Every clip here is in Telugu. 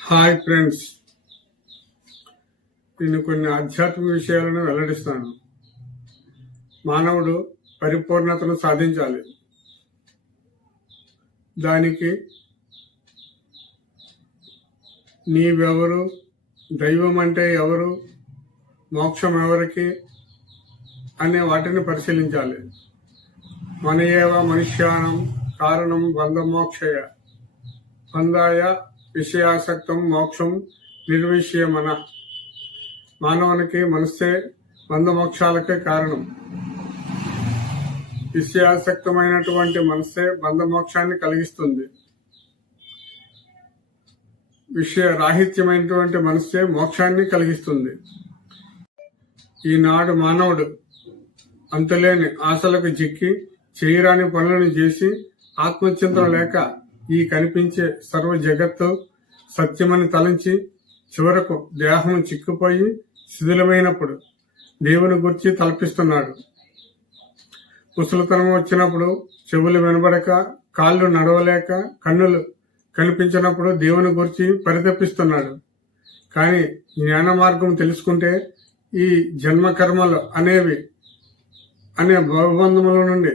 హాయ్ ఫ్రెండ్స్, నేను కొన్ని ఆధ్యాత్మిక విషయాలను వెల్లడిస్తాను. మానవుడు పరిపూర్ణతను సాధించాలి. దానికి నీవెవరు, దైవం అంటే ఎవరు, మోక్షం ఎవరికి అనే వాటిని పరిశీలించాలి. మన ఏవ మనుష్యానం కారణం బంధమోక్షయ బంధాయ విషయాసక్తం మోక్షం నిర్విషయమన. మానవునికి మనస్సే బంధమోక్షాలకే కారణం. విషయాసక్తమైనటువంటి మనస్సే బంధమోక్షాన్ని కలిగిస్తుంది. విషయ రాహిత్యమైనటువంటి మనస్సే మోక్షాన్ని కలిగిస్తుంది. ఈనాడు మానవుడు అంతులేని ఆశలకు చిక్కి చేయరాని పనులను చేసి ఆత్మచింతన లేక ఈ కనిపించే సర్వ జగత్తు సత్యమని తలంచి చివరకు దేహం చిక్కుపోయి శిథిలమైనప్పుడు దేవుని గురించి తలపిస్తున్నాడు. ముసలితనం వచ్చినప్పుడు చెవులు వినబడక, కాళ్ళు నడవలేక, కన్నులు కనిపించినప్పుడు దేవుని గురించి పరితపిస్తున్నాడు. కానీ జ్ఞాన మార్గం తెలుసుకుంటే ఈ జన్మకర్మలు అనే భవబంధముల నుండి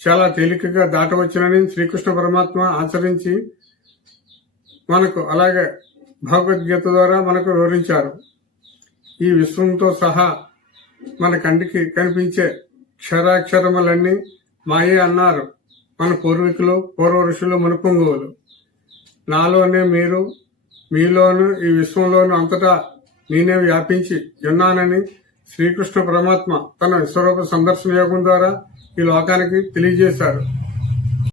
చాలా తేలికగా దాటవచ్చునని శ్రీకృష్ణ పరమాత్మ ఆచరించి మనకు, అలాగే భగవద్గీత ద్వారా మనకు వివరించారు. ఈ విశ్వంతో సహా మన కంటికి కనిపించే క్షరాక్షరములన్నీ మాయే అన్నారు మన పూర్వీకులు, పూర్వ ఋషులు, మునుపొంగువులు. నాలోనే మీరు, మీలోను, ఈ విశ్వంలోను అంతటా నేనే వ్యాపించి ఉన్నానని శ్రీకృష్ణ పరమాత్మ తన విశ్వరూప సందర్శన యోగం ద్వారా ఈ లోకానికి తెలియజేశారు.